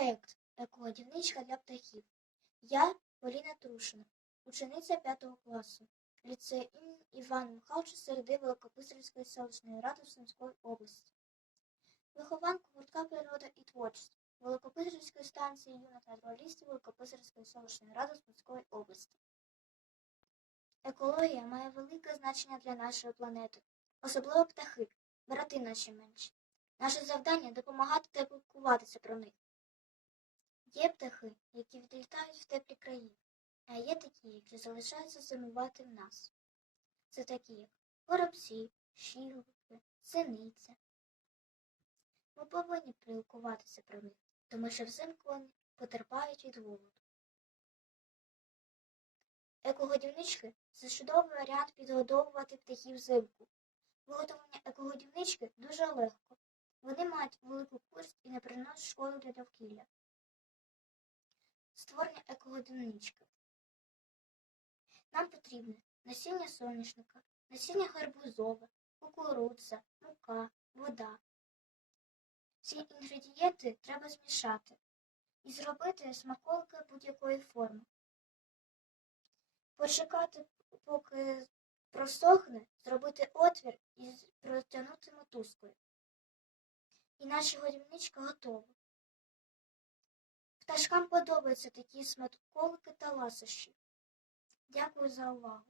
Проект Екогодівничка для птахів. Я Поліна Трушина, учениця 5 класу, ліцею імені Івана Михайловича Середи Великописарівської селищної ради Сумської області. Вихованка гуртка природа і творчість Великописарівської станції юних натуралістів Великописарівської селищної ради Сумської області. Екологія має велике значення для нашої планети, особливо птахи, брати наші менші. Наше завдання допомагати та про них. Є птахи, які відлітають в теплі краї, а є такі, які залишаються зимувати в нас. Це такі, як горобці, щіглики, синиця. Ми повинні піклуватися про них, тому що взимку вони потерпають від голоду. Екогодівнички це чудовий варіант підгодовувати птахів взимку. Виготовлення екогодівнички дуже легко. Вони мають велику користь і не приносять шкоду для довкілля. Створення екогодівнички. Нам потрібне насіння соняшника, насіння гарбузове, кукурудза, мука, вода. Ці інгредієнти треба змішати і зробити смаколики будь-якої форми. Почекати, поки просохне, зробити отвір і протягнути мотузкою. І наша годівничка готова. Пташкам подобаються такі смаколики та ласощі. Дякую за увагу.